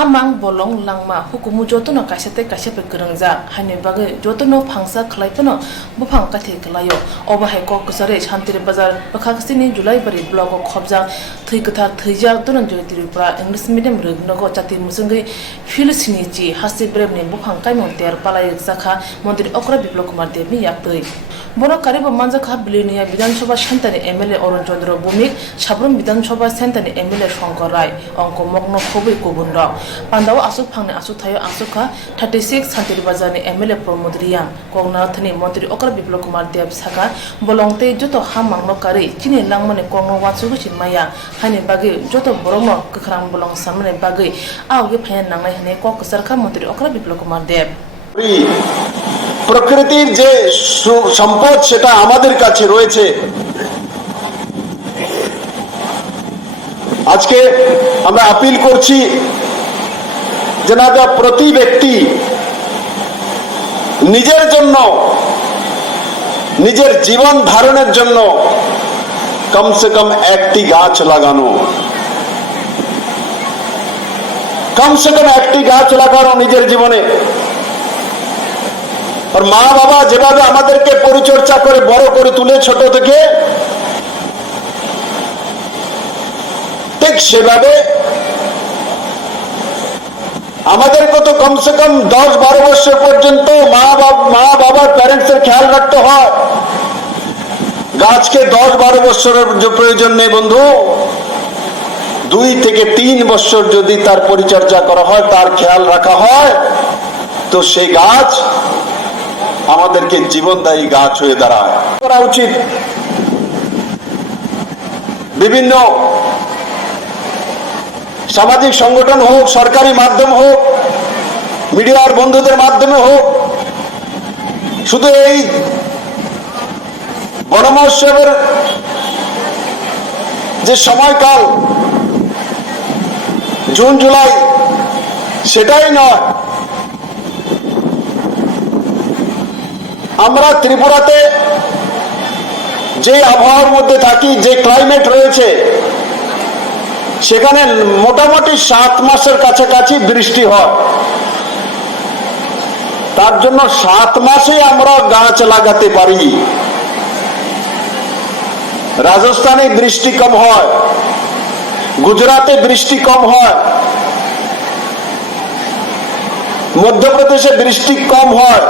hamang bolong langma hukumu jotono kaisate kaisape gerangja haine bagai jotono phangsa khlaipono bufang kathe khlayo obahai ko kusare shantire bazar bakhaksini julai bari block khobja thikthar thija tonan joitiripra english medium regnogo chati musungi filisini ji hasi bremne bufang kaimon ter palai zakha মন্ত্রী অকরা বিপ্লব কুমার দেবনি ইয়াকতই বড় Karib মানজাখা Belonia বিধানসভা সেন্টারে MLA অরুণ চন্দ্র ভৌমিক সাবরুম বিধানসভা সেন্টারে MLA Shankar রায় অঙ্ক মগ্ন খবই কবুন রাও পান্দাও আসুক ফাংনে আসুক থায় আসুকা 36 শান্তির বাজারনি এমএলএ প্রমোদ রিয়াং কংনাথনি মন্ত্রী অকরা বিপ্লব কুমার দেব সাকা বলংতে যত হাম মাংন কারি চিনি লাংমনে কংন ওয়াসুগু চিনমায়া হানি বাগে যত বরম কখরাং বলং সামনে বাগে আওগে ফায়ান নাংনাই হনে কক সরকার মন্ত্রী অকরা বিপ্লব কুমার দেব প্রকৃতির যে সম্পদ সেটা আমাদের কাছে রয়েছে। আজকে আমরা আপিল করছি যে না প্রতি ব্যক্তি নিজের জন্য নিজের জীবন ধারণের জন্য কমসে কম একটি গাছ লাগানো, কমসে কম একটি গাছ লাগানো নিজের জীবনে। আর মা বাবা যেভাবে আমাদেরকে পরিচর্যা করে বড় করে তুলে ছোট থেকে, ঠিক সেভাবে আমাদেরকে তো কমসে কম 10-12 বছর পর্যন্ত মা বাবার প্যারেন্টসের খেয়াল রাখতে হয়। গাছকে 10-12 বছরের প্রয়োজন নেই বন্ধু, 2 থেকে 3 বছর যদি তার পরিচর্যা করা হয়, তার খেয়াল রাখা হয়, তো সেই গাছ আমাদেরকে জীবনদায়ী গাছ হয়ে দাঁড়ায়। করা উচিত বিভিন্ন সামাজিক সংগঠন হোক, সরকারি মাধ্যম হোক, মিডিয়ার বন্ধুদের মাধ্যমে হোক, শুধু এই বন মহোৎসবের যে সময়কাল জুন জুলাই সেটাই নয়, আমরা ত্রিপুরাতে যে আবহাওয়ার মধ্যে থাকি, যে ক্লাইমেট রয়েছে, সেখানে মোটামুটি 7 মাসের কাছাকাছি বৃষ্টি হয়। তার জন্য 7 মাসে আমরা গাছ লাগাতে পারি। রাজস্থানে বৃষ্টি কম হয়, গুজরাটে বৃষ্টি কম হয়, মধ্যপ্রদেশে বৃষ্টি কম হয়।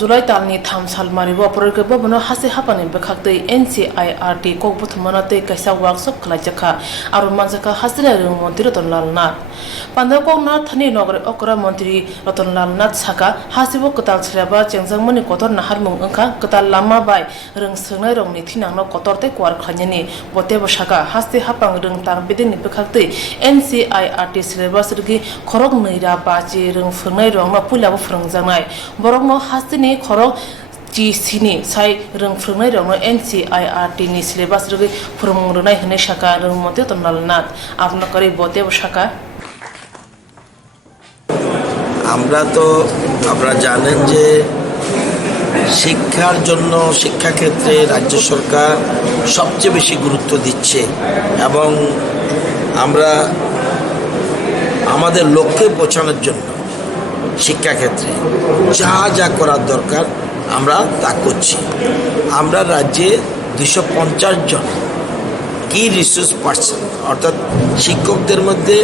जुलाई तालनी थाम साल मारिबो अपरके बबनो हासे हापाने बखाक्तै NCIRT kokbuthmanate kaisa workshop khlaijakha aru manjaka hasira rung mantri Ratanlal Nath pandako na thani nogre okra mantri Ratanlal Nath saka hasibo kotal shraba chengjangmani kotor naharmung angkha kotal lama bai rung sungnai rongni thinangno kotorte kwar khanyani botebo saka haste hapang rung tang bedini bखाक्तै NCIRT syllabus rgi khorok neira baji rung sungnai rongno pulabo phurungjangnai borokno hasini khorok ji sini sai rung phurungnai rongno NCIRT ni syllabus rgi phurungrunai hne saka rung mate Ratanlal Nath apna kare bote saka আমরা তো আপনারা জানেন যে শিক্ষার জন্য শিক্ষা ক্ষেত্রে রাজ্য সরকার সবচেয়ে বেশি গুরুত্ব দিচ্ছে এবং আমরা আমাদের লক্ষ্যে পৌঁছানোর জন্য শিক্ষা ক্ষেত্রে যা যা করার দরকার আমরা তা করছি। আমরা রাজ্যে 250 জন কি রিসোর্স পার্সন অর্থাৎ শিক্ষকদের মধ্যে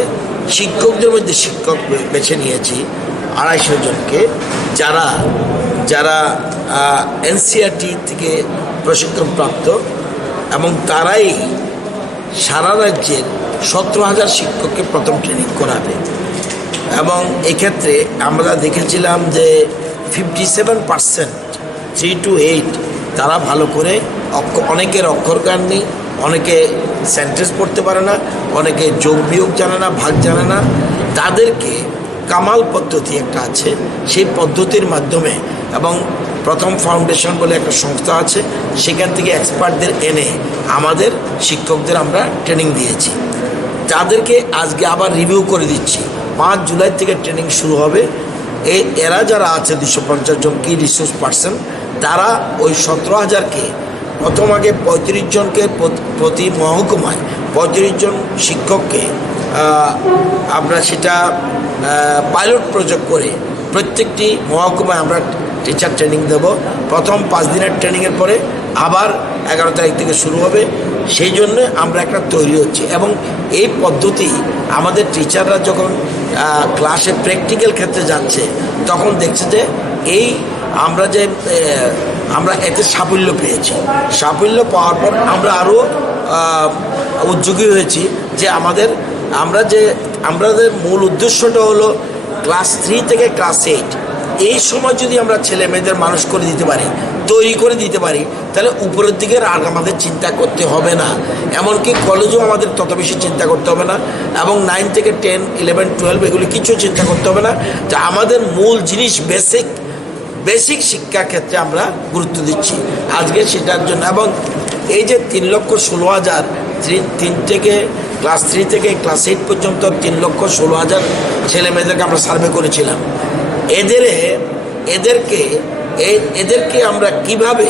শিক্ষক বেছে নিয়েছি 250 জনকে, যারা NCIRT থেকে প্রশিক্ষণপ্রাপ্ত এবং তারাই সারা রাজ্যের 17,000 শিক্ষককে প্রথম ট্রেনিং করাবে। এবং এক্ষেত্রে আমরা দেখেছিলাম যে 57% 3 to 8 তারা ভালো করে অনেকের অক্ষর জ্ঞান নেই, অনেকে সেন্টেন্স পড়তে পারে না, অনেকে যোগ বিয়োগ জানে না, ভাগ জানে না। তাদেরকে কামাল পদ্ধতি একটা আছে, সেই পদ্ধতির মাধ্যমে এবং প্রথম ফাউন্ডেশন বলে একটা সংস্থা আছে, সেখান থেকে এক্সপার্টদের এনে আমাদের শিক্ষকদের আমরা ট্রেনিং দিয়েছি। তাদেরকে আজকে আবার রিভিউ করে দিচ্ছি। 5 জুলাই থেকে ট্রেনিং শুরু হবে। এরা যারা আছে 250 জন কি রিসোর্স পার্সন, তারা ওই 17,000-কে প্রথম আগে 35 জনকে প্রতি মহকুমায় 35 জন শিক্ষককে আমরা সেটা পাইলট প্রজেক্ট করে প্রত্যেকটি মহকুমায় আমরা টিচার ট্রেনিং দেব। প্রথম 5 দিনের ট্রেনিংয়ের পরে আবার 11 তারিখ থেকে শুরু হবে। সেই জন্য আমরা একটা তৈরি হচ্ছে, এবং এই পদ্ধতি আমাদের টিচাররা যখন ক্লাসে প্র্যাকটিক্যাল ক্ষেত্রে যাচ্ছে তখন দেখছে যে আমরা এতে সাফল্য পেয়েছি। সাফল্য পাওয়ার পর আমরা আরও উদ্যোগী হয়েছি যে আমাদের মূল উদ্দেশ্যটা হলো ক্লাস 3 থেকে ক্লাস 8 এই সময় যদি আমরা ছেলে মেয়েদের মানুষ করে দিতে পারি, তৈরি করে দিতে পারি, তাহলে উপরের দিকে আর আমাদের চিন্তা করতে হবে না। এমনকি কলেজেও আমাদের তত বেশি চিন্তা করতে হবে না, এবং 9 থেকে 10, 11, 12 এগুলি কিছু চিন্তা করতে হবে না। যে আমাদের মূল জিনিস বেসিক শিক্ষা ক্ষেত্রে আমরা গুরুত্ব দিচ্ছি আজকে সেটার জন্য। এবং এই যে 3,16,000 ক্লাস 3 থেকে ক্লাস 8 পর্যন্ত 3,16,000 ছেলে মেয়েদেরকে আমরা সার্ভে করেছিলাম। এদেরকে আমরা কিভাবে,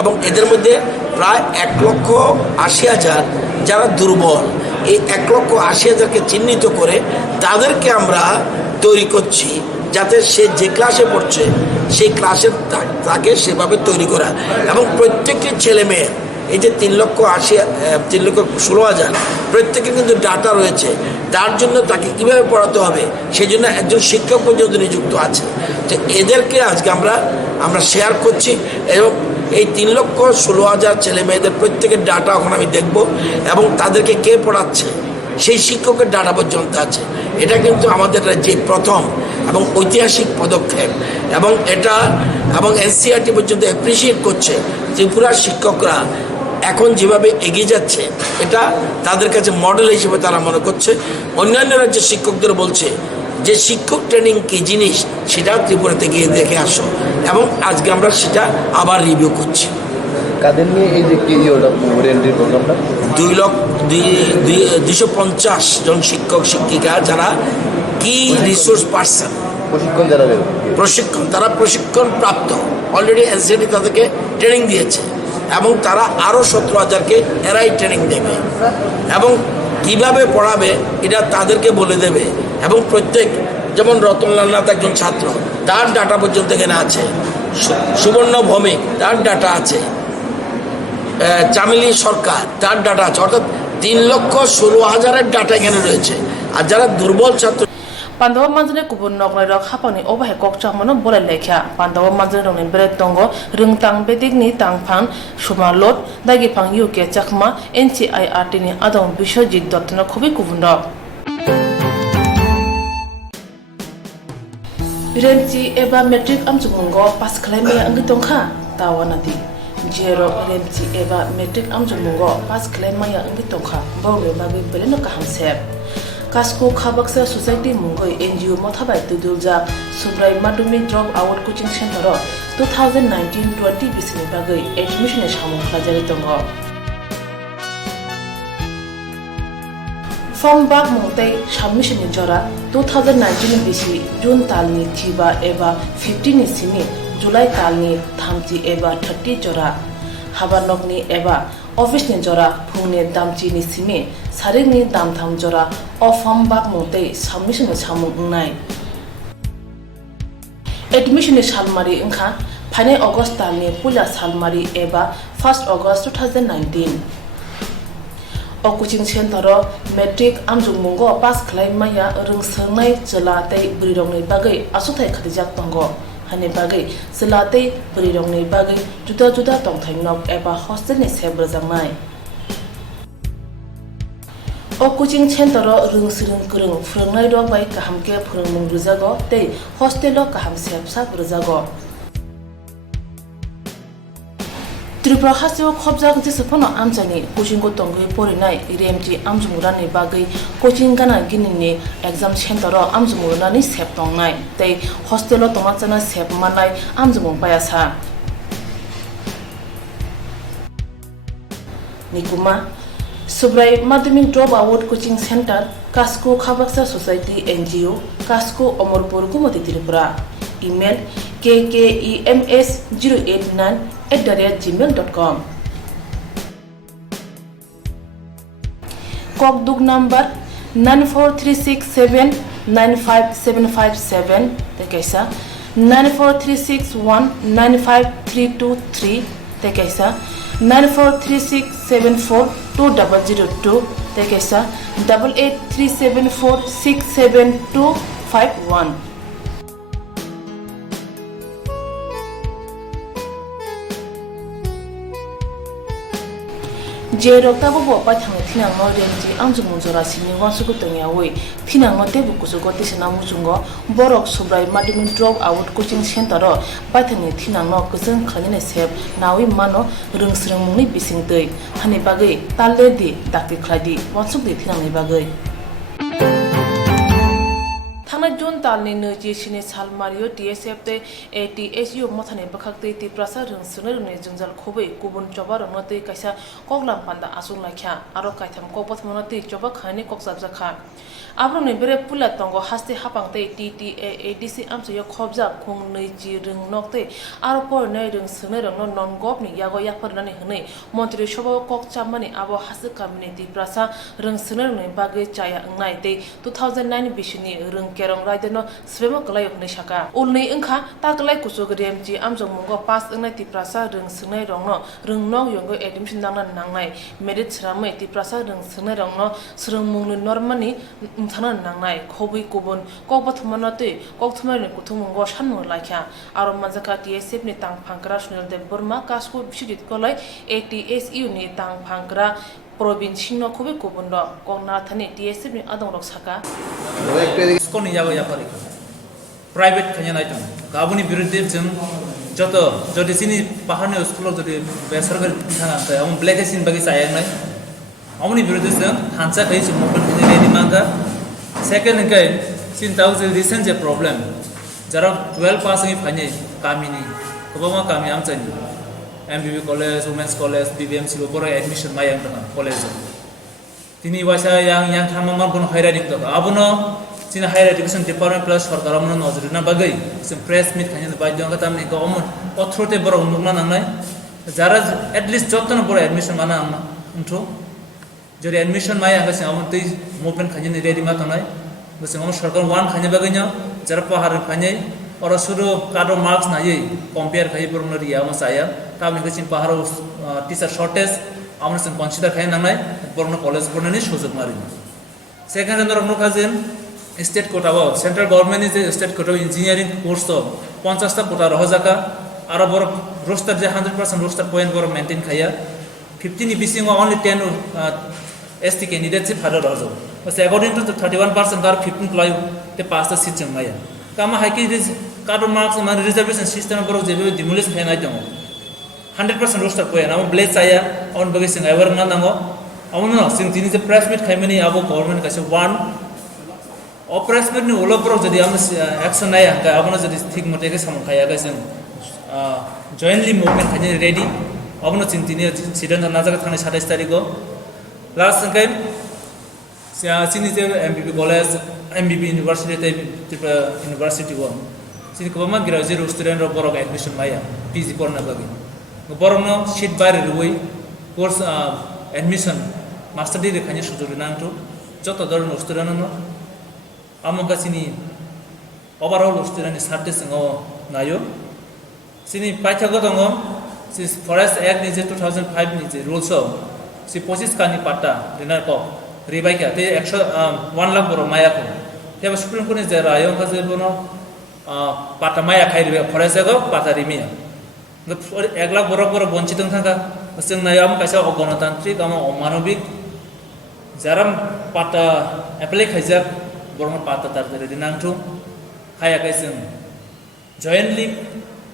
এবং এদের মধ্যে প্রায় 1,80,000 যারা দুর্বল, এই 1,80,000-কে চিহ্নিত করে তাদেরকে আমরা তৈরি করছি, যাতে সে যে ক্লাসে পড়ছে সেই ক্লাসে তাকে সেভাবে তৈরি করা। এবং প্রত্যেকটি ছেলে মেয়ে এই যে 3,16,000 প্রত্যেকে কিন্তু ডাটা রয়েছে, তার জন্য তাকে কীভাবে পড়াতে হবে সেই জন্য একজন শিক্ষক পর্যন্ত নিযুক্ত আছে। তো এদেরকে আজকে আমরা শেয়ার করছি, এবং এই 3,16,000 ছেলে মেয়েদের প্রত্যেকের ডাটা এখন আমি দেখব, এবং তাদেরকে কে পড়াচ্ছে সেই শিক্ষকের ডাটা পর্যন্ত আছে। এটা কিন্তু আমাদের যে প্রথম এবং ঐতিহাসিক পদক্ষেপ, এবং এনসিইআরটি পর্যন্ত অ্যাপ্রিসিয়েট করছে। ত্রিপুরার শিক্ষকরা এখন যেভাবে এগিয়ে যাচ্ছে, এটা তাদের কাছে মডেল হিসেবে তারা মনে করছে। অন্যান্য রাজ্যের শিক্ষকদের বলছে যে শিক্ষক ট্রেনিং কী জিনিস সেটা ত্রিপুরাতে গিয়ে দেখে আসো, এবং আজকে আমরা সেটা আবার রিভিউ করছি। কাদের নিয়ে এই যে এন্ট্রি প্রোগ্রামটা? 250 জন শিক্ষক শিক্ষিকা যারা কি রিসোর্স পার্সন তারা প্রশিক্ষণ প্রাপ্ত, অলরেডি এনসিইআরটি তাদেরকে ট্রেনিং দিয়েছে, এবং তারা আরও 17,000-কে এরাই ট্রেনিং দেবে, এবং কিভাবে পড়াবে এটা তাদেরকে বলে দেবে। এবং প্রত্যেক, যেমন রতনলাল নাথ একজন ছাত্র, তার ডাটা পর্যন্ত এখানে আছে, সুবর্ণ ভৌমিক তার ডাটা আছে, চামেলি সরকার তার ডাটা আছে, অর্থাৎ 3,16,000-এর ডাটা এখানে রয়েছে। আর যারা দুর্বল ছাত্র Pandawa manjane kubun nok lai rok hapani oba he kok chang mano bolai lekha Pandawa manjane rong ni bere tongo ring tang bedik ni tang phan shuma lot dagi phang UK chakma NCIRT ni adong bishojit dotna khobi kubun rok Remchi eba metric amchumungo pas khlai me angi tongkha tawanati Jero remchi eba metric amchumungo pas khlai ma ya angi tongkha bawe babe beleno kahamsep Kasko Khabaksa Society Mungoi NGO Mothabai Tudulja Subrai Madumi Drop Out Coaching Center 2019-20 bisini bagai admission e samung khajari tongo Form bag mungtai submission ni jora 2019 bisi June talni thiba eba 15 ni sini July talni thamchi eba 30 jora habanokni eba Office ni jora phungni damchi ni simi saring ni dam tham jora ofam bak motei submission ni samung nai admission ni salmari ingkha phane August talni pula salmari eba 1st August 2019 o coaching center metric amjungmungo pass khlai maya rungsangnai chela tei brirong ni bagai asuthai khadijak tongo Hani bagai selatei berirong ni bagai juda tongthai nok eba hostel ni sebra jangnai O coaching center rungsrung kurung phurungnai rok bai kahamke phurungmung rujago tei hostel o kaham sebsa rujago Tripura hasio khobjak jisapano amjani coaching ko tongui porinai remti amjumurani bagai coaching gana ginini exam center amjumurani sep tongnai tei hostel o tomachana sep manai amjumung payasa Nikuma Subrai Madhyamik Dropout Coaching Center Kasko Khabaksa Society NGO Kasko Omorpur Gumati Tripura Email kkems089@gmail.com Kokduk number 94367-95757 Tekaisa 94361-95323 Tekaisa 943674202 Tekaisa 8837467251 Je rokta bo bo pa thang thinang no renji angjung mujora sini wasu ko tengya wei thinang no tebu kusu ko tisna muchungo borok subrai madhyamik drop out coaching center ro pa thang thinang no kusung khanine sep nawi mano rungsrung mungni bising tei hani bagai talle di dakti khladi wansuk di thinang ni bagai Thana June talni nuji sini salmario DSF te ATSU mothane bakhakte ti prasa rung sunar ne jungjal khobai kubun choba rong te kaisa koklam panda asung lakhya aro kaitham kopot monate choba khani koksabja kha abro ne bere pula tongo haste hapang te TTA ADC amso yo khobja khung nei ji rung nokte aro por nei rung sunar rong non gop ni yago yakpar nani hne montri shoba kok chamani abo hasse community prasa rung sunar ne bage chaya ngai te 2009 bishini rung kerong raideno svemo kalai hne shaka ulni engkha taklai kusug remji amjong mungo pass ngai ti prasa rung sungai rongno rung nok yongo admission dangna nangnai merit chramai ti prasa rung sungai rongno srung mungni normani thana nangnai khobui kubun kokbathmanate kokthmai kuthumngo shanmo laikha aro manjaka TSF ni tang phangkra sunil de burma kasko bishidit kolai ATSU ni tang phangkra province no khobe kubundo kongna thani TSF ni adong rok saka skoni yago yapari private khanya naitum kabuni birudde jeng joto jodi sini pahane school jodi besarkar thana ta am black sin bagi sayang nai amuni birudde jeng hansa kai sum open ni ni manga second kai sin thousand recent je problem jara 12 pass ngi phanye kamini kobama kami am chani MBB college women's college BBMC lobora admission mayang ta college tini wasa yang thamamar bon haira dik ta abuno Sina higher education department plus sarkar amna nozri na bagai sim press meet khanya bai jong katam ni ko amon authority boro nungna nangnai jara at least jotna boro admission mana amna untho jori admission mai anga sing amon tei movement khanya ni ready ma tanai bosing amon sarkar one khanya bagai nya jara pahar khanya oro suru kado marks na ye compare khai boro na riya ma saya tam ni sing pahar teacher shortage amon sing consider khanya nangnai boro na college boro ni sujog mari second under amno khajen state quota ba central government is state quota engineering course to 50 ta quota rahajaka aro bor roster je 100% roster point bor maintain khaya 15 ni bising only 10 ST candidates pharo rajo so according to 31% dar 15 klai te pass the seat maya kama haki is card marks man reservation system bor je demolish khaina jong 100% roster point am bless aya on bagi sing ever na nango amuno sing tini je press meet khaimani abo government kaise one operation ni olo pro jodi am action nai ka abona jodi thik mote ke sam khaya ka sem jointly movement khani ready abona chintini sidan na jaga thane 27 tarik go last time sini je MBB college MBB university te university go sini ko ma graduate student ro borok admission maya PG korna bagi borno sheet bar ruoi course admission master degree khani sujuri nang to joto dor student no amongka sini overall student sarte singo nayo sini paithago tongo si forest act ni 2005 ni rules of si 25 kani pata dinar ko ribai ka te 1 lakh boro maya ko te supreme court ni jara ayo ka je bono pata maya khai ribai forest go pata rimia 1 lakh boro bonchitong thanga sing nayam kaisa gণতান্ত্রিক am omanobik jaram pata apply khaijak borong pata tar dere dinang thu khaya kaiseng jointly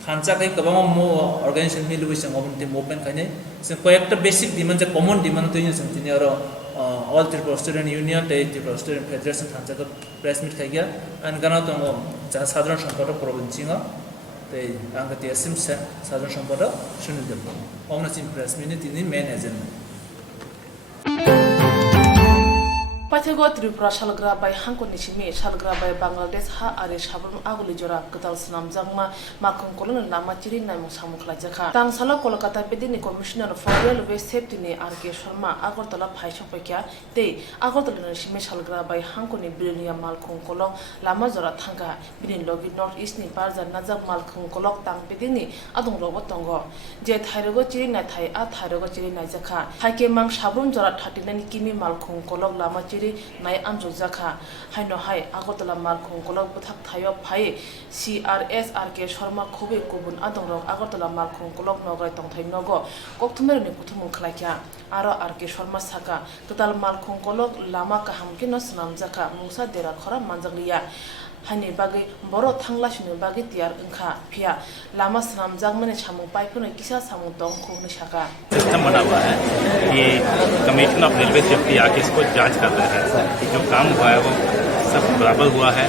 khancha kai kabang mo organization mi luis sing omte movement khane sing koyekta basic demand je common demand to yin sing tini aro all Tripura student union te Tripura student federation khancha ka press meet khaiya an gana to ja sadharan sampadak province nga te anga te sim sadharan sampadak sunil deb omna sim press meet tini main agenda Pathego Tripura Shalgra by Hanko Nishimi, Shalgra by Bangladesh Ha Are Shabrum Aguli Jora, Katal Snam Zangma, Makon Kolon, Lama Chiri Namusam Klajaka. Tang Sala Kolokata Bedini Commissioner for Railway Safety Ne Arke Sharma, Agortala Paishopakia, Day, Agortala Shimi Shalgra by Hanko Ni Brinia Malkon Kolok, Lama Zora Tanga, Binin Logi North East Ni Barza Nazak Malkon Kolok Tang Bedini, Adong Robotongo, Jet Harago Chiri Natai, At Harago Chiri Najaka, Hake Mang Shabrum Zora 39 Kimi Malkon Kolok Lama Chiri. Nai Anjozaka, Haino Hai, Agotala Malkon, Golok Butak Tayo Pai, CRS RK Sharma Kobe Kubun Adong, Agotala Malkon, Golok Nogai Tong Tai Nogo, Goktumer Kutumun Klakia, Ara RK Sharma Saka, Total Malkon Golok, Lama Kahamkinos Namzaka, Musa Dera Kora Manzalia. Hani bagi boro thangla shunu bagi tiar unka pia lama snam jangmane chamung paipun kisa samung tong khone shaka system बना हुआ है कि commission of railway safety आके इसको जांच करता है कि जो काम हुआ है वो सब बराबर हुआ है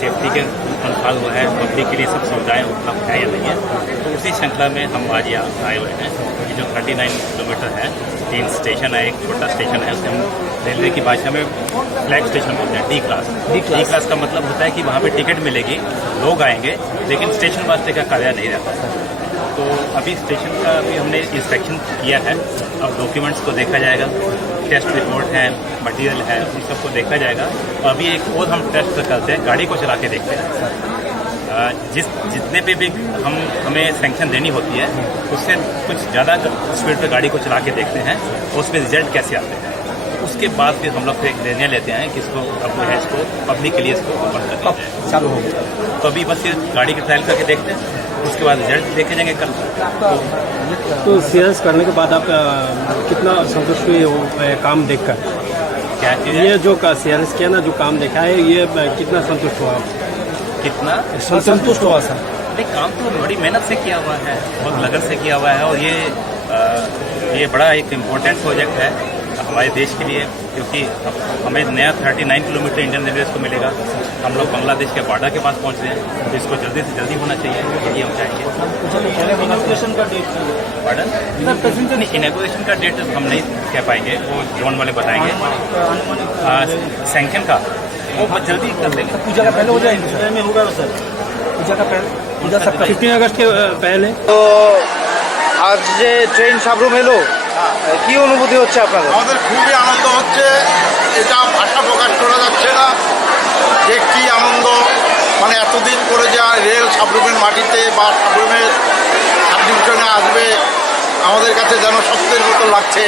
सेफ्टी के अनुसार हुआ है पब्लिक के लिए सब सुविधाएं उपलब्ध है या नहीं है तो उसी श्रृंखला में हम आज यहाँ आए हुए हैं कि जो 39 किलोमीटर है 3 स्टेशन है एक छोटा स्टेशन है उसे हम रेलवे की भाषा में फ्लैग स्टेशन बोलते हैं डी क्लास का मतलब होता है कि वहाँ पे टिकट मिलेगी लोग आएंगे लेकिन स्टेशन मास्टर का कार्य नहीं रहता है तो अभी स्टेशन का भी हमने इंस्पेक्शन किया है अब डॉक्यूमेंट्स को देखा जाएगा टेस्ट रिपोर्ट है मटेरियल है उन सबको देखा जाएगा और अभी एक और हम टेस्ट करते हैं गाड़ी को चला के देखते हैं जितने पे भी हमें सैंक्शन देनी होती है उससे कुछ ज़्यादा स्पीड पे गाड़ी को चला के देखते हैं और उसमें रिजल्ट कैसे आते हैं उसके बाद फिर हम लोग एक निर्णय लेते हैं कि इसको अब जो है इसको पब्लिक के लिए इसको ओपन कर चालू हो तो अभी बस ये गाड़ी की ट्रायल करके देखते हैं उसके बाद रिजल्ट देखे जाएंगे कल तो सीएस करने के बाद आप कितना संतुष्ट हुए हो काम देखकर क्या ये जो सीएस किया ना जो काम देखा है ये कितना संतुष्ट हुआ कितना संतुष्ट हुआ सर नहीं काम तो बड़ी मेहनत से किया हुआ है बहुत लगन से किया हुआ है और ये बड़ा एक इम्पोर्टेंट प्रोजेक्ट है हमारे देश के लिए क्योंकि हमें नया 39 किलोमीटर इंडियन रेलवे को मिलेगा हम लोग बांग्लादेश के बॉर्डर के पास पहुंच रहे हैं तो इसको जल्दी से जल्दी होना चाहिए यही हम चाहेंगे इनॉग्रेशन का डेट पॉर्डन इनॉग्रेशन का डेट हम नहीं कह पाएंगे वो जोन वाले बताएंगे सैंक्शन का वो बहुत जल्दी कर देंगे पूजा का पहले हो जाएगा में होगा सर पूजा का पहले पूजा सकता 15 अगस्त के पहले তো আজ যে ট্রেন সাবরুম এলো কি অনুভূতি হচ্ছে আপনাদের আমাদের খুবই আনন্দ হচ্ছে এটা ভাষা প্রকাশ করা যাচ্ছে না যে কি আনন্দ মানে এতদিন পরে যা রেল সাবরুমের মাটিতে বা সাবরুমের সাবডিভিশনে আসবে আমাদের কাছে যেন স্বপ্নের মতো লাগছে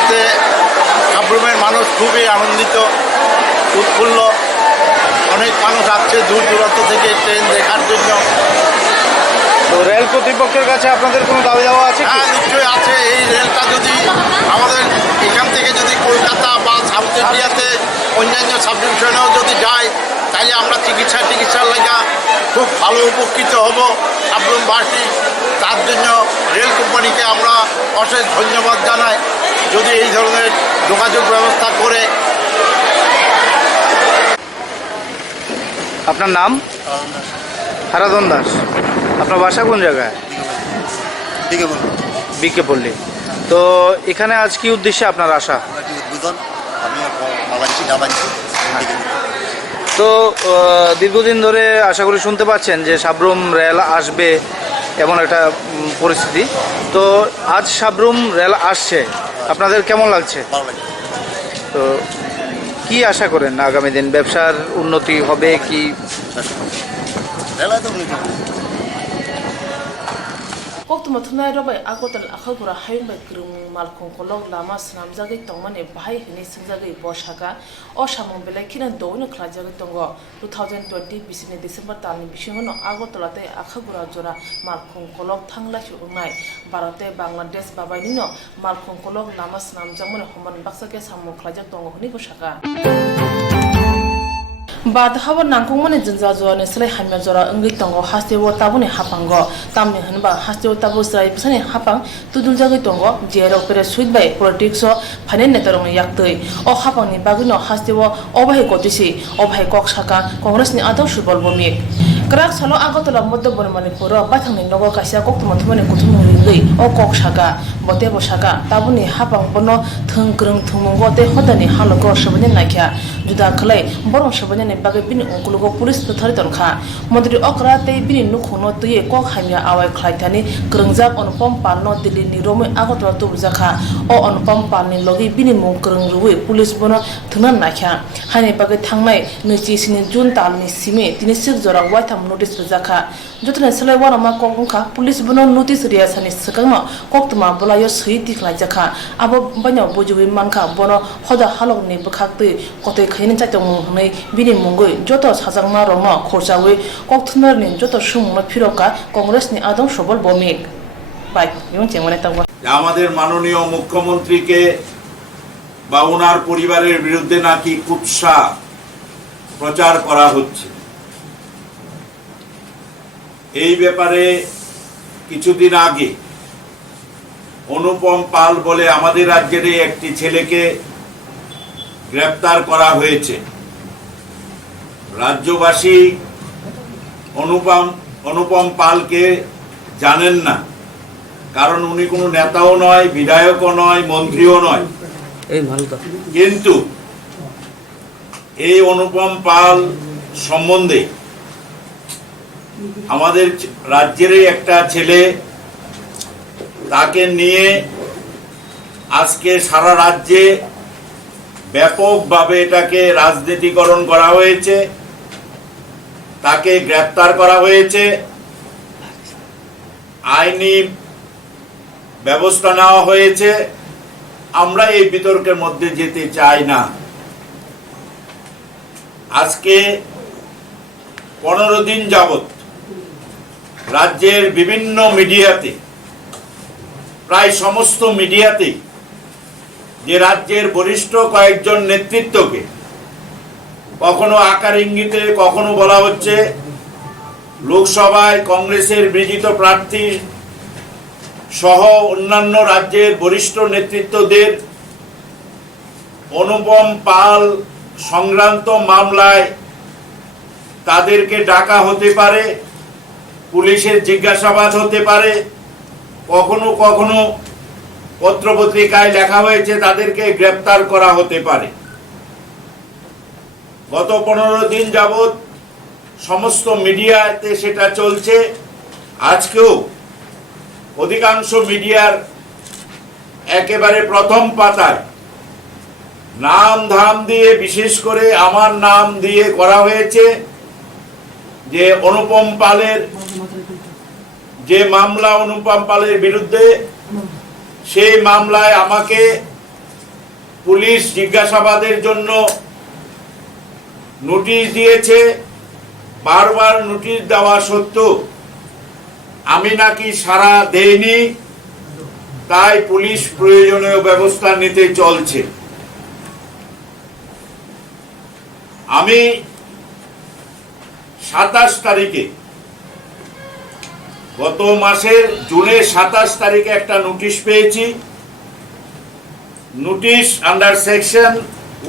এতে সাবরুমের মানুষ খুবই আনন্দিত উৎফুল্ল অনেক মানুষ আসছে দূর দূরান্ত থেকে ট্রেন দেখার জন্য তো রেল কর্তৃপক্ষের কাছে আপনাদের কোনো দাবি দাওয়া আছে কি হ্যাঁ নিশ্চয়ই আছে এই রেলটা যদি আমাদের এখান থেকে যদি কলকাতা বা সাউথ ইন্ডিয়াতে অন্যান্য সাবডিভিশনেও যদি যায় তাহলে আমরা চিকিৎসার লাগা খুব ভালো উপকৃত হব সাবরুমবাসী তার জন্য রেল কোম্পানিকে আমরা অশেষ ধন্যবাদ জানাই যদি এই ধরনের যোগাযোগ ব্যবস্থা করে আপনার নাম হারাধন দাস আপনার বাসা কোন জায়গায় বিকে পল্লী তো এখানে আজ কি উদ্দেশ্যে আপনার আসা উদ্বোধন আমি বাংলাদেশি ডাবাচ্ছি তো দীর্ঘদিন ধরে আশা করি শুনতে পাচ্ছেন যে সাবরুম রেল আসবে এমন একটা পরিস্থিতি তো আজ সাবরুম রেল আসছে আপনাদের কেমন লাগছে ভালো লাগে তো কি আশা করেন আগামী দিন ব্যবসার উন্নতি হবে কি রেলা তো উন্নতি Koktu matunai rabai agotal akhagura hayung bai grung malkong kolog lama snam jagai tongmane bahai hini singjagai boshaka o samong belai kinan doino khlajagai tongo 2020 bisini December talni bisingono agotalate akhagura jora malkong kolog thanglachu ungnai Bharate Bangladesh babainino malkong kolog lama snam jamone homan baksake samong khlajak tongo hini boshaka Bad hawa nangkong mane jinja jo ne slai hamya jora ngi tongo haste wo tabune hapango tamni hanba haste wo tabu slai pisane hapang tudul jagai tongo jero pere suit bai politics o phanen netarong yaktoi o hapang ni bagino haste wo obhai kotisi obhai kok saka congress ni adaw subal bomi krak salo agotola moddo bon manipur bathang ni nogo kasia koktu mathumane kuthumuri hingui o kok saga bote bo saga tabuni hapang bono thung krung thumugo te hodani halogo sabani naikha juda khlai borong sabani ne bage bini ongkulugo police thari tonkha mondri okra te bini nukhono tuye kok hamya awai khlaithani krungjak Anupam Pal no Delhi ni romoi agotwa tubjakha o Anupam Pal ni logi bini mung krung ruwi police bono thunan naikha hani bage thangnai nuchi sini jun tal ni sime tini sik jora waitham notice bjakha jotne selai wana ma kokungkha police bono notice riya sani sakangma koktuma bolayo sui tiklai jakha abo banyo bojuwi mankha bono hoda halok ni bkhakte kote khaini chaitong nei bini mungoi joto sajangma roma khorchawi kokthnar ni joto sumno phiroka congress ni adong sobol bomik bai yung chemone tawa আমাদের মাননীয় মুখ্যমন্ত্রীকে বা ওনার পরিবারের বিরুদ্ধে নাকি কুৎসা প্রচার করা হচ্ছে এই ব্যাপারে কিছুদিন আগে অনুপম পাল বলে আমাদের রাজ্যের একটি ছেলেকে গ্রেফতার করা হয়েছে রাজ্যবাসী অনুপম পালকে জানেন না কারণ উনি কোনো নেতাও নয় বিধায়কও নয় মন্ত্রীও নয় কিন্তু এই অনুপম পাল সম্বন্ধে আমাদের রাজ্যেরই একটা ছেলে তাকে নিয়ে আজকে সারা রাজ্যে ব্যাপকভাবে এটাকে রাজনীতিকরণ করা হয়েছে তাকে গ্রেফতার করা হয়েছে আইনি ব্যবস্থা নেওয়া হয়েছে আমরা এই বিতর্কের মধ্যে যেতে চাই না আজকে 15 দিন যাবত রাজ্যের বিভিন্ন মিডিয়াতে প্রায় সমস্ত মিডিয়াতে যে রাজ্যের বরিষ্ঠ কয়েকজন নেতৃত্বকে কখনো আকার ইঙ্গিতে কখনো বলা হচ্ছে লোকসভায় কংগ্রেসের বিজিত প্রার্থী সহ অন্যান্য রাজ্যের বরিষ্ঠ নেতৃত্বদের অনুপম পাল সংক্রান্ত মামলায় তাদেরকে ডাকা হতে পারে পুলিশের জিজ্ঞাসাবাদ হতে পারে কখনো কখনো পত্রপত্রিকায় লেখা হয়েছে তাদেরকে গ্রেফতার করা হতে পারে গত 15 দিন যাবত সমস্ত মিডিয়াতে সেটা চলছে আজকেও অধিকাংশ মিডিয়ার একেবারে প্রথম পাতায় নাম ধাম দিয়ে বিশেষ করে আমার নাম দিয়ে করা হয়েছে যে অনুপম পালের যে মামলা অনুপম পালের বিরুদ্ধে সেই মামলায় আমাকে পুলিশ জিজ্ঞাসাবাদের জন্য নোটিশ দিয়েছে বারবার নোটিশ দেওয়া সত্ত্বেও আমি নাকি সাড়া দেইনি তাই পুলিশ প্রয়োজনীয় ব্যবস্থা নিতে চলছে আমি 27 তারিখে গত মাসের জুনের 27 তারিখে একটা নোটিশ পেয়েছি নোটিশ আন্ডার সেকশন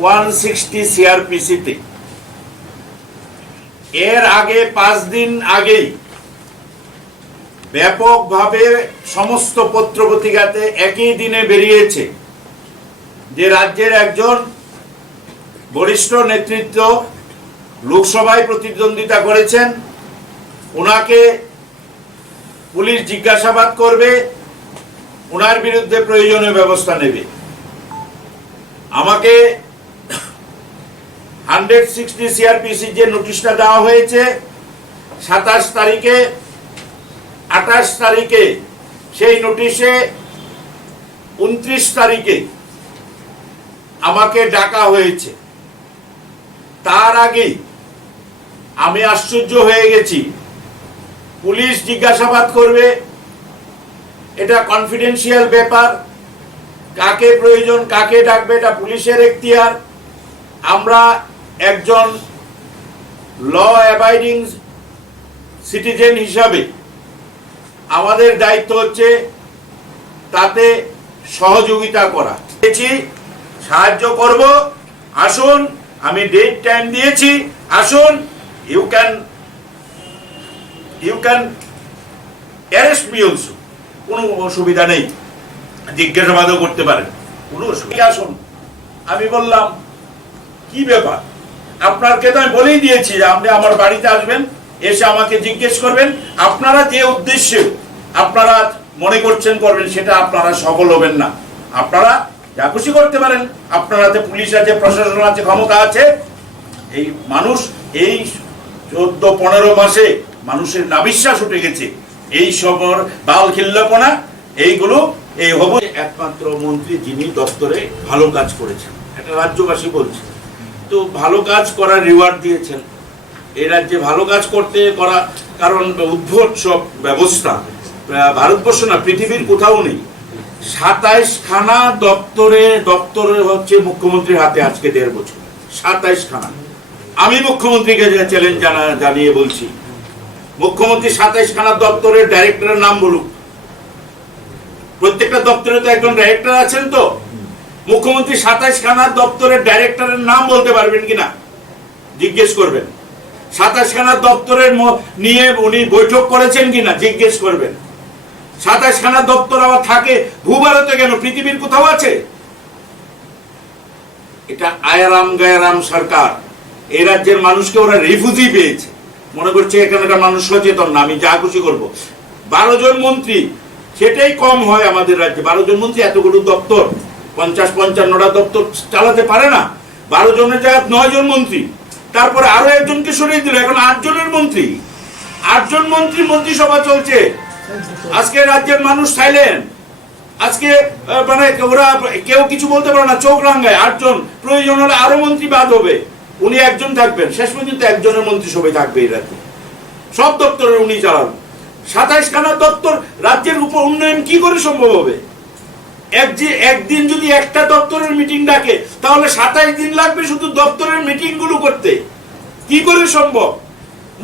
160 সিআরপিসি তে এর আগে 5 দিন আগেই ব্যাপকভাবে সমস্ত পত্রপত্রিকাতে একই দিনে বেরিয়েছে যে রাজ্যের একজন বরিষ্ঠ নেতৃত্ব লোকসভায় প্রতিদ্বন্দ্বিতা করেছেন ওনাকে পুলিশ জিজ্ঞাসাবাদ করবে ওনার বিরুদ্ধে প্রয়োজনীয় ব্যবস্থা নেবে আমাকে 160 সিআরপিসি যে নোটিশটা দেওয়া হয়েছে 27 তারিখে 28 তারিখে সেই নোটিশে 29 তারিখে আমাকে ডাকা হয়েছে তার আগে আমি আশ্চর্য হয়ে গেছি পুলিশ জিজ্ঞাসাবাদ করবে এটা কনফিডেন্সিয়াল ব্যাপার কাকে প্রয়োজন কাকে ডাকবে এটা পুলিশের এখতিয়ার আমরা একজন ল অ্যাবাইডিং সিটিজেন হিসাবে আমাদের দায়িত্ব হচ্ছে তাতে সহযোগিতা করা সাহায্য করব আসুন আমি ডেট টাইম দিয়েছি আসুন you can arrest me also কোনো অসুবিধা নেই, জিজ্ঞাসাবাদও করতে পারেন, কোনো অসুবিধা। আসুন, আমি বললাম কি ব্যাপার, আপনাকে তো আমি বলেই দিয়েছি যে আপনি আমার বাড়িতে আসবেন, এসে আমাকে জিজ্ঞেস করবেন, আপনারা যে উদ্দেশ্যে আপনারা মনে করছেন করবেন সেটা আপনারা সফল হবেন না। আপনারা যা খুশি করতে পারেন, আপনার হাতে পুলিশ আছে, প্রশাসন আছে, ক্ষমতা আছে। এই মানুষ এই 14-15 মাসে মানুষের নাবিশ্বাস উঠে গেছে, এই সবর বাল খিল্লাপনা এইগুলো এই হবো একমাত্র মন্ত্রী যিনি দপ্তরে ভালো কাজ করেছেন, এটা রাজ্যবাসী বলছে। তো ভালো কাজ করার রিওয়ার্ড দিয়েছেন। এই রাজ্যে ভালো কাজ করতে করা, কারণ উদ্ভট সব ব্যবস্থা ভারতবর্ষ না পৃথিবীর কোথাও নেই। 27খানা দপ্তরে হচ্ছে মুখ্যমন্ত্রীর হাতে আজকে 1.5 বছর, 27খানা। আমি মুখ্যমন্ত্রীকে চ্যালেঞ্জ জানিয়ে বলছি, মুখ্যমন্ত্রী 27খানা দপ্তরের ডাইরেক্টরের নাম বলুক। প্রত্যেকটা দপ্তরে তো একজন ডাইরেক্টর আছেন, তো মুখ্যমন্ত্রী 27খানা দপ্তরের ডাইরেক্টরের নাম বলতে পারবেন কিনা জিজ্ঞেস করবেন। 27খানা দপ্তরের নিয়ে উনি বৈঠক করেছেন কিনা জিজ্ঞেস করবেন। 27খানা দপ্তর আবার থাকে ভূভারতে, কেন পৃথিবীর কোথাও আছে? এটা আয়ারাম গায়ারাম সরকার। এই রাজ্যের মানুষকে ওরা রিফিউজি পেয়েছে, মনে করছে এখানকার মানুষ সচেতন না, আমি যা খুশি করবো। 12 জন মন্ত্রী, সেটাই কম হয় আমাদের রাজ্যে। 12 জন মন্ত্রী এতগুলো দপ্তর, 50-55টা দপ্তর চালাতে পারে না। 12 জনের জায়গায় 9 জন মন্ত্রী, তারপরে আরো একজনকে সরিয়ে দিল, এখন 8 জনের মন্ত্রী। 8 জন মন্ত্রিসভা চলছে। আজকে রাজ্যের মানুষ সাইলেন্ট। আজকে মানে ওরা কেউ কিছু বলতে পারে না, চোখ রাঙায়। 8 জন, প্রয়োজন হলে আরো মন্ত্রী বাদ হবে, উনি একজন থাকবেন। শেষ পর্যন্ত একজনের মন্ত্রিসভায় থাকবে এই রাজ্যে, সব দপ্তরের উনি চালান। 27খানা দপ্তর, রাজ্যের উপর উন্নয়ন কি করে সম্ভব হবে? একদিন যদি একটা দপ্তরের মিটিং ডাকে, তাহলে 27 দিন লাগবে শুধু দপ্তরের মিটিং গুলো করতে। কি করে সম্ভব?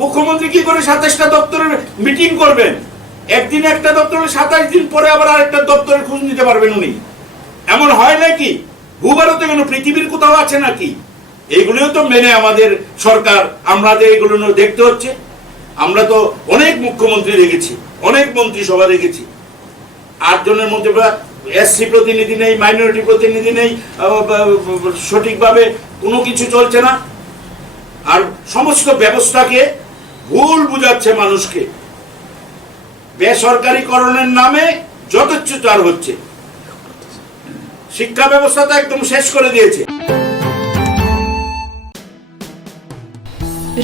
মুখ্যমন্ত্রী কি করে 27টা দপ্তরের মিটিং করবেন? একদিন একটা দপ্তরে 27 দিন পরে আবার আরেকটা দপ্তরের খোঁজ নিতে পারবেন উনি? এমন হয় নাকি? ভূভারতে কেন, পৃথিবীর কোথাও আছে নাকি? এইগুলিও তো মেনে আমাদের সরকার, আমাদের এগুলো দেখতে হচ্ছে। আমরা তো অনেক মুখ্যমন্ত্রী দেখেছি, অনেক মন্ত্রিসভা দেখেছি। 8 জনের মধ্যে এসসি প্রতিনিধি নেই, মাইনরিটি প্রতিনিধি নেই, সঠিকভাবে কোনো কিছু চলছে না। আর সমস্ত ব্যবস্থাকে ভুল বুঝাচ্ছে মানুষকে। বেসরকারীকরণের নামে যথেচ্ছাচার হচ্ছে। শিক্ষা ব্যবস্থা তো একদম শেষ করে দিয়েছে।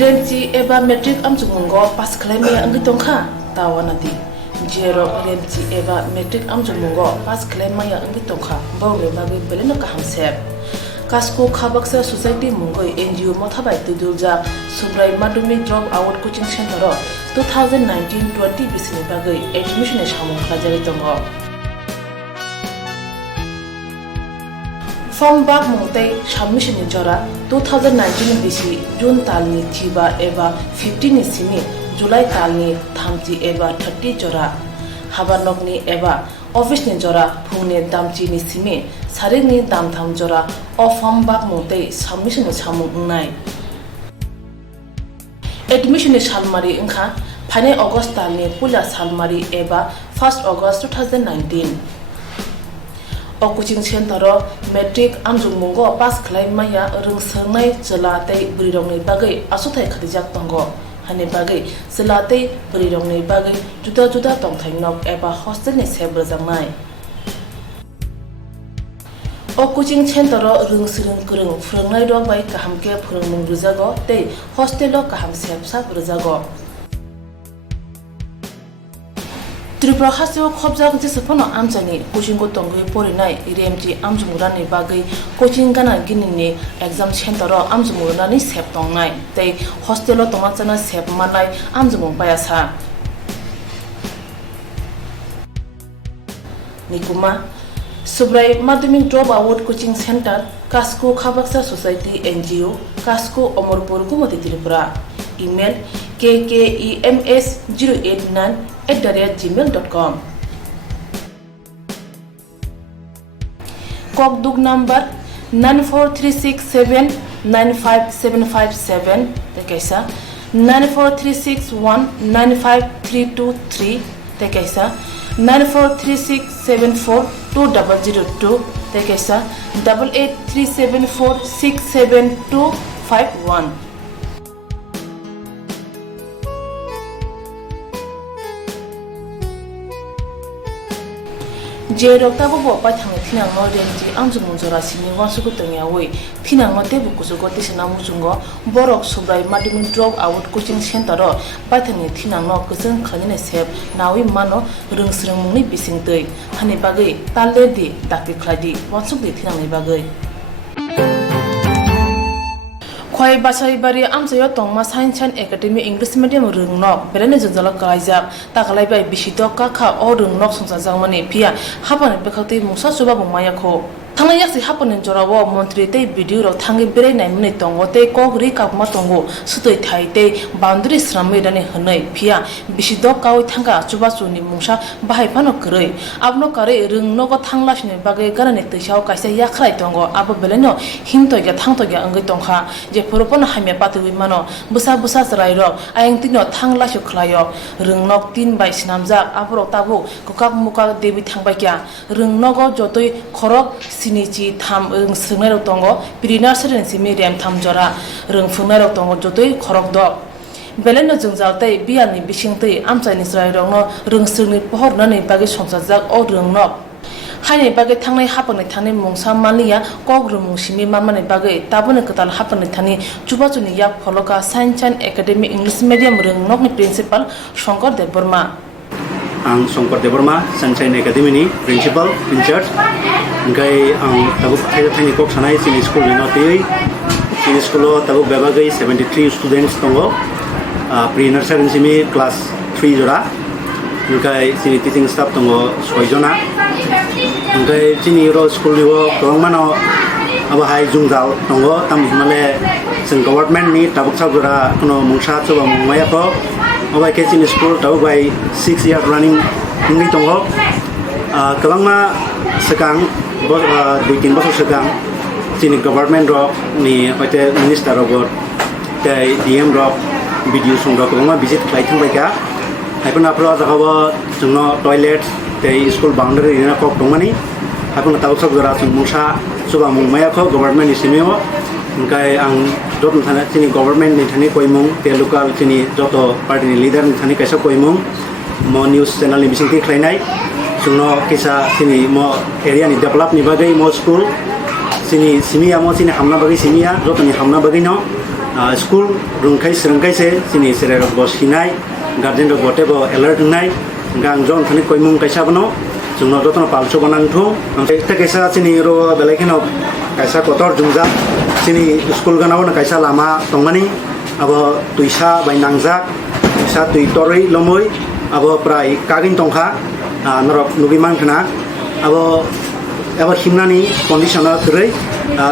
রেমজি এবা মেট্রিক আমজুমুঙ্গো পাস খালাইমায়া अंगि दंखा तावानादि जेरो রেমজি एबा मेट्रिक আমজুমুঙ্गो पास खालाइमाया अंगि दंखा बावले बागै बेलेनो काहामसेब कास्को खाबक्सा सोसाइटी मुंगै एनजीओ मथाबाय तुदुलजा सुब्राय माध्यमिक ड्रप आउट कोचिं सेन्टर 2019-20 बिसिनि बागै एडमिशन सामं खालाजारि दङ। फर्म बाग मुंगतै सबमिशन जरा 2019 बिसि जून तालनि थिबा एबा 15 सिनि जुलाई तालनि 30 एबा 30 जरा हाबानकनि एबा अफिसनि जरा फुंनि दामचिनि सिमि सारिनि दामथाम जरा अ फर्म बाग मुंगतै सबमिशन सामुंनाय एडमिशन सालमारि ओंखा फाइने अगस्त तालनि पुला सालमारि एबा 1 अगस्त 2019 o coaching center metric amjungmungo pass khlaimaya rungsarnai chalatai brirongni bagai asuthai khadijak tongo hane bagai chalatai brirongni bagai juda juda tongthainok eba hostel ni sebrjangnai o coaching center rungsrung kurung phrangnai rok bai kahamke phurungmung rujago tei hostel o kaham sepsa rujago Tripura हासिव खबजाग जेसेफोनो आमचानि coaching तंगै परिनाय रेमजी आमजुमुरानि बागै coaching गाना गिनिनि एग्जाम सेन्टर आमजुमुरानि सेप तंनाय तै हस्टेल तंगाचना सेप मानाय आमजुमुं बायासा निकुमा सुब्राय माध्यमिक ड्रप आउट कोचिंग सेन्टर कास्को खाबक्सा सोसाइटी एनजीओ कास्को Amarpur Gumti Tripura email kkems089@gmail.com Kokduk number 9436795757 tekaisa 9436195323 tekaisa 9436742002 te kaisa 8837467251. je rokta bo pa thang thinang no renji amjung mujora sini wasu ko tengya wei thinang no te bu kusu ko tisna mujungo borok subrai madimung drop out coaching center ro pa thang thinang no kusung khani sep nawi mano rungsrung mungni bising tei hani bagai talle di dakti khladi wasu di thinang ni bagai khoi basai bari amsayo tongma science and academy english medium rungnok berene jonjala kaijak takalai bai bisito ka kha o rungnok songsa jangmani pia habane bekhati musa suba bumaya kho thangai yaksi hapone jorawo mantri tei video ro thangi bere naimni tongo tei kogri kapma tongo sutoi thai tei boundary sramai rani hanai pia bisito kawi thanga chuba chuni mungsa bahai phano krei abno kare rungnogo thanglasni bagai garani teisao kaisa yakrai tongo abo beleno himtoiga thangtoiga angai tongkha je poropon hamya patui mano busa busa sarai ro ayang tino thanglasyo khlayo rungnok 3 bai sinamjak abro tabu kokak muka debi thangbai kya rungnogo jotoi khorok sinichi tham sungnai ro tongo pirina seren simi rem tham jora rungfungnai ro tongo jotoi khorok dok beleno jungjal tei biani bising tei amchaini srai rongno rungsrungni pohor nani bagi sonsajak o rungnok haini bagai thangnai hapangni thani mungsa mania kogrumung simi mamani bagai tabune katal hapangni thani chubachuni yak pholoka science and academy english medium rungnokni principal shankar deborma ang Shankar Deborma Sunshine Academy ni principal in charge ngai ang tabuk thani kok sanai sin school ni notei sin school tabuk bebagai 73 students tongo pre nursery simi class 3 jora ngai sin teaching staff tongo 6 jona ngai chini ro school ni wo tongmano aba hai jungjal tongo tam himale sin government ni tabuk sabura kono mungsa choba mungmaya ko obai kechin school tau by 6 years running ngi tongo kalangma sekang duitin bosor sekang sini government rock ni hoite minister robot tai dm rock video song rock kalangma visit khai thang bai ka haipuna pro jagawa jungno toilet tai school boundary ina kok tongmani haipuna tau sok jora sungmusa suba mungmaya ko government isimeo ngai ang joton thana chini government ni thani koimung te local chini joto party ni leader ni thani kaisa koimung mo news channel ni bising ti khlainai sungno kisa chini mo area ni develop ni bagai mo school chini simia mo chini hamna bagai simia joto ni hamna bagai no school rungkai srungkai se chini sere bos hinai guardian ro bote bo alert nai gang jon thani koimung kaisa bano sungno joto palcho banang thu te kaisa chini ro belaikino kaisa kotor jungja sini school ganao na kaisa lama tongmani abo tuisa bainangjak tuisa tuitori lomoi abo prai kagin tongkha norok nubiman khana abo himnani conditioner threi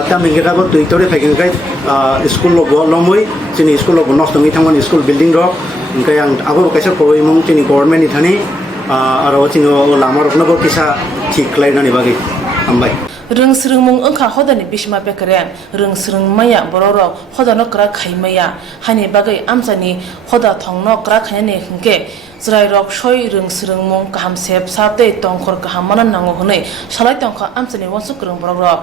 tamingera bo tuitori phaikin kai school lo lomoi sini school lo nostongi thangmani school building ro kai ang abo kaisa koimung sini government ni thani aro chino lama rokno bo kisa thik lainani bagi ambai rungsrung mung angkha hodani bisma pekaren rungsrung maya bororok hodano kra khaimaya hani bagai amchani hoda thongno kra khaine hingke zrai rok soi rungsrung mung kaham sep sapte tongkhor kaham manan nango hunai salai tongkha amchani wasukrung borok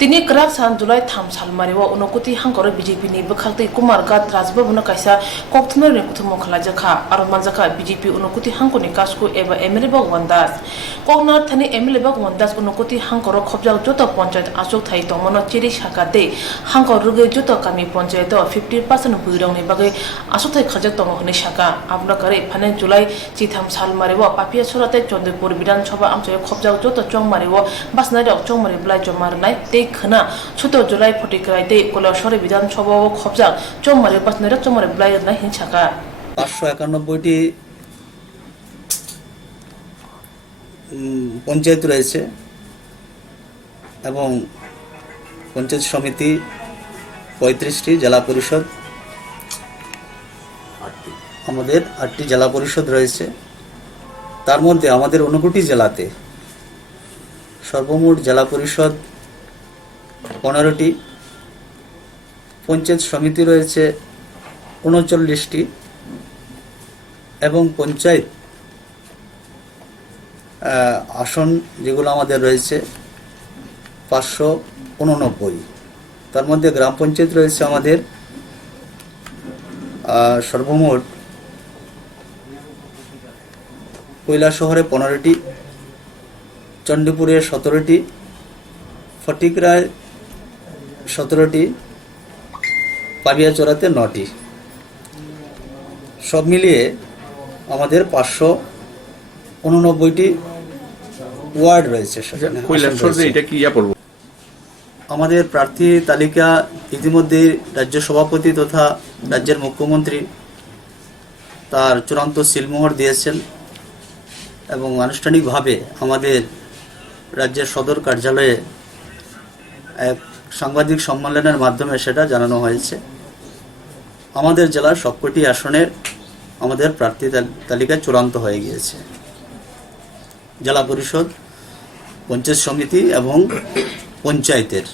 tini krak san July tham salmariwa unokuti hangkore BJP ni bekhakti Kumar Gat Rajbabuna kaisa kokthmer ne kuthmo khalajaka armanjaka BJP unokuti hangkoni kasku eba MLA Bhagwan Das kokna thani MLA Bhagwan Das unokuti hangkoro khobjak joto panchayat achok thai tongmono chiri sakate hangkor ruge joto kami panchayat 50% buirong ni bagai achok thai khajak tongo hone saka abna kare phane July chi tham salmariwa papia sorate Chondipur Bidhan Sabha amchayo khobjak joto chongmariwa basnai rok chongmari blai jomarnai te khana choto July 40 kraite Kolasore Bidhan Sabha khobjak chongmari basnai rok chongmari blai na hinsaka 591টি পঞ্চায়েত রয়েছে এবং পঞ্চায়েত সমিতি 35টি জেলা পরিষদ আমাদের 8টি জেলা পরিষদ রয়েছে তার মধ্যে আমাদের 59টি জেলাতে সর্বমোট জেলা পরিষদ 15টি পঞ্চায়েত সমিতি রয়েছে 39টি এবং পঞ্চায়েত আসন যেগুলো আমাদের রয়েছে 589। তার মধ্যে গ্রাম পঞ্চায়েত রয়েছে আমাদের সর্বমোট কৈলাসহরে 15টি, চণ্ডীপুরে 17টি, ফটিকরায় 17টি, পাবিয়াচড়াতে 9টি। সব মিলিয়ে আমাদের 589টি ওয়ার্ড রয়েছে সেখানে। আমাদের প্রার্থী তালিকা ইতিমধ্যে রাজ্য সভাপতি তথা রাজ্যের মুখ্যমন্ত্রী তার চূড়ান্ত সিলমোহর দিয়েছেন এবং আনুষ্ঠানিকভাবে আমাদের রাজ্যের সদর কার্যালয়ে এক সাংবাদিক সম্মেলনের মাধ্যমে সেটা জানানো হয়েছে। আমাদের জেলার সবকটি আসনের আমাদের প্রার্থী তালিকা চূড়ান্ত হয়ে গিয়েছে। জেলা পরিষদ, পঞ্চায়েত সমিতি এবং পঞ্চায়েতের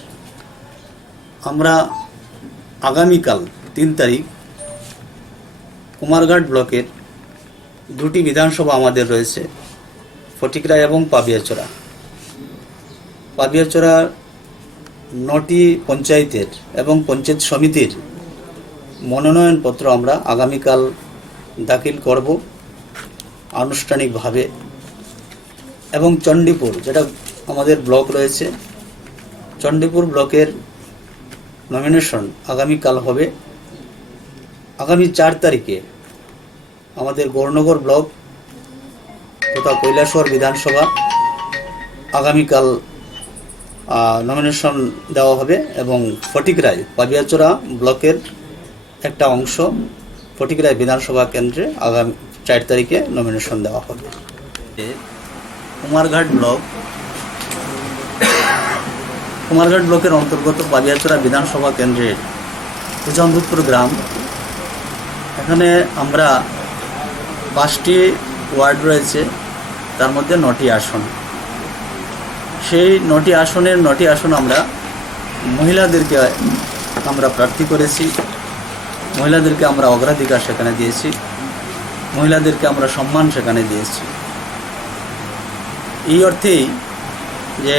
আমরা আগামীকাল 3 তারিখ কুমারঘাট ব্লকের 2টি বিধানসভা আমাদের রয়েছে, ফটিকরায় এবং পাবিয়াচড়া। পাবিয়াচড়ার 9টি পঞ্চায়েতের এবং পঞ্চায়েত সমিতির মনোনয়নপত্র আমরা আগামীকাল দাখিল করব আনুষ্ঠানিকভাবে। এবং চণ্ডীপুর, যেটা আমাদের ব্লক রয়েছে, চণ্ডীপুর ব্লকের নমিনেশন আগামীকাল হবে। আগামী 4 তারিখে আমাদের গৌরনগর ব্লক তথা কৈলাসহর বিধানসভা আগামীকাল নমিনেশন দেওয়া হবে এবং ফটিকরায় পাবিয়াচড়া ব্লকের একটা অংশ ফটিকরায় বিধানসভা কেন্দ্রে আগামী 4 তারিখে নমিনেশন দেওয়া হবে। কুমারঘাট ব্লকের অন্তর্গত পাবিয়াচড়া বিধানসভা কেন্দ্রের উজামদুদপুর গ্রাম, এখানে আমরা 5টি ওয়ার্ড রয়েছে, তার মধ্যে 9টি আসন। সেই 9টি আসনের 9টি আসন আমরা মহিলাদেরকে আমরা প্রার্থী করেছি, মহিলাদেরকে আমরা অগ্রাধিকার সেখানে দিয়েছি, মহিলাদেরকে আমরা সম্মান সেখানে দিয়েছি। এই অর্থেই যে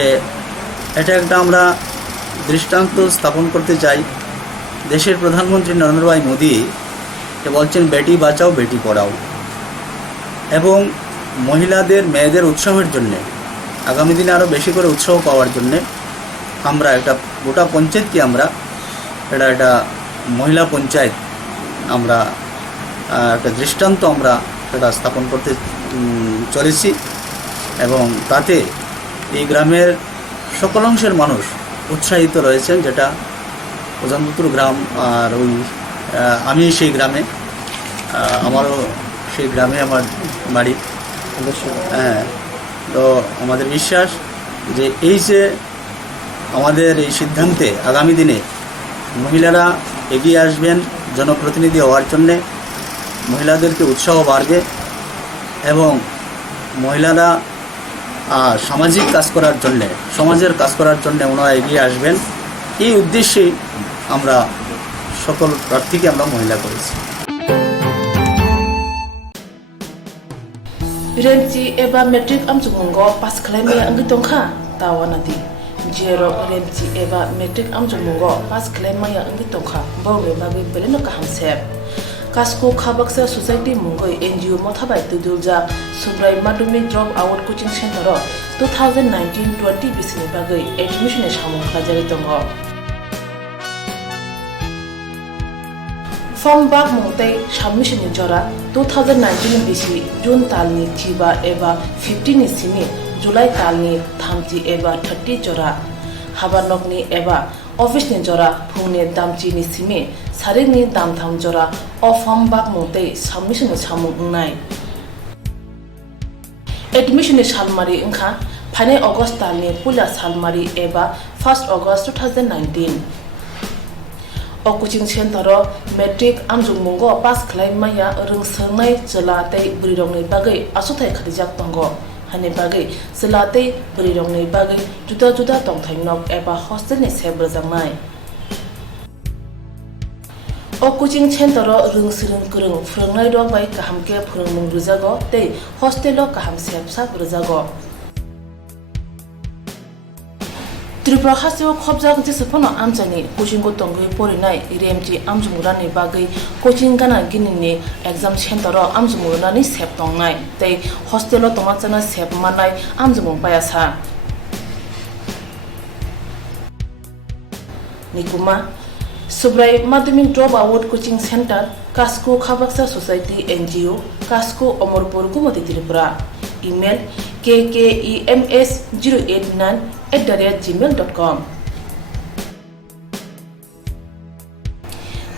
এটা একটা আমরা দৃষ্টান্ত স্থাপন করতে চাই। দেশের প্রধানমন্ত্রী নরেন্দ্র ভাই মোদী বলছেন বেটি বাঁচাও বেটি পড়াও, এবং মহিলাদের মেয়েদের উৎসাহের জন্যে আগামী দিনে আরও বেশি করে উৎসাহ পাওয়ার জন্যে আমরা একটা গোটা পঞ্চায়েতকে আমরা এটা মহিলা পঞ্চায়েত আমরা একটা দৃষ্টান্ত আমরা সেটা স্থাপন করতে চলেছি এবং তাতে এই গ্রামের সকল অংশের মানুষ উৎসাহিত রয়েছেন, যেটা উজামদুদপুর গ্রাম। আর আমি সেই গ্রামে, আমারও সেই গ্রামে আমার বাড়ি। হ্যাঁ, তো আমাদের বিশ্বাস যে এই যে আমাদের এই সিদ্ধান্তে আগামী দিনে মহিলারা এগিয়ে আসবেন জনপ্রতিনিধি হওয়ার জন্যে, মহিলাদেরকে উৎসাহ বাড়বে এবং মহিলারা সামাজিক কাজ করার জন্যে, সমাজের কাজ করার জন্যে ওনারা এগিয়ে আসবেন। এই উদ্দেশ্যেই আমরা সকল প্রার্থীকে আমরা মহিলা করেছি। রেঞ্জি এবা মেট্রিক আমজুমঙ্গ পাস খালাইমায়া আঙ্গি তংখা তাওয়ানাদি जेरो रेमची एबा मेट्रिक आमजमुंगो पास खालाइमाया आंगि तंखा बौले बागै बेलेनो काहामसेब कास्को खाबक्सा सोसाइटी मुंगै एनजीओ मथाबाय तुदुलजा सुब्राय माध्यमिक ड्रप आउट कोचिं सेन्टर 2019-20 बिसिनि बागै एडमिशन सामु खाजारि दङ। फर्म बाग मुंगतै सबमिशन जरा 2019 बिसि जून तालनि थिबा एबा 15 नि सिनि जुलाई तालनि 30 एबा 30 जरा हाबानकनि एबा अफिसनि जरा फुंनि दामचिनि सिमि सारिनि दामथाम जरा अ फर्म बाग मुंगतै सबमिशन सामु नाय एडमिशन सालमारि ओंखा फाइने अगस्त तालनि पुला सालमारि एबा 1 अगस्त 2019 अ कोचिं सेन्टर मेट्रिक आमजुंगमंगो पास खालाइमाया रोंसोनाय जलातै बुरिरंनि बागै आसुथाय खालिजाक दंग हानि बागै जलातै बुरिरंनि बागै जुदा जुदा दंथायनक एबा हस्टेलनि सेब्रजांनाय O coaching center rung sirung kurung phurungnai rok bai kaham ke phurungmung rujago tei hostel o kaham sep sap rujago. Tripura haseo khobjak jesapano amchani coaching ko tongui porinai RMT amjumurani bagai coaching gana ginini exam center o amjumurani sep tongnai tei hostel o tomachana sep manai amjumung payasa. Nikuma Subrai Madhyamik Dropout Coaching Center, Kasko Khabaksa Society NGO, Kasko Omorpur Gumati Tripura. Email kkems089@gmail.com.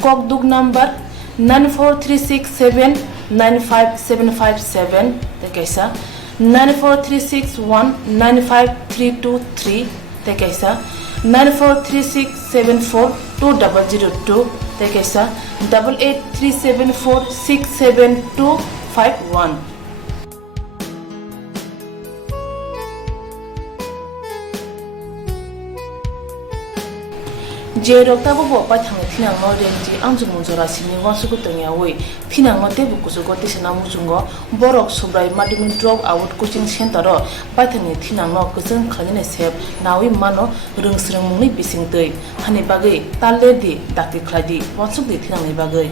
Kokduk number 94367-95757. Tekaisa 94361-95323. Tekaisa 943674202. Tekaisa 8837467251. Je rokta bo pa thang thinang no renji amjung jora sini wasu ko tengya oi thinang mate bu kusu ko tisna mujungo borok subrai Madhyamik Dropout Coaching Center ro pa thang thinang no kusung khaline sep nawi mano rungsrung mungni bising tei hani bagai talle di dakti khladi wasu di thinang ni bagai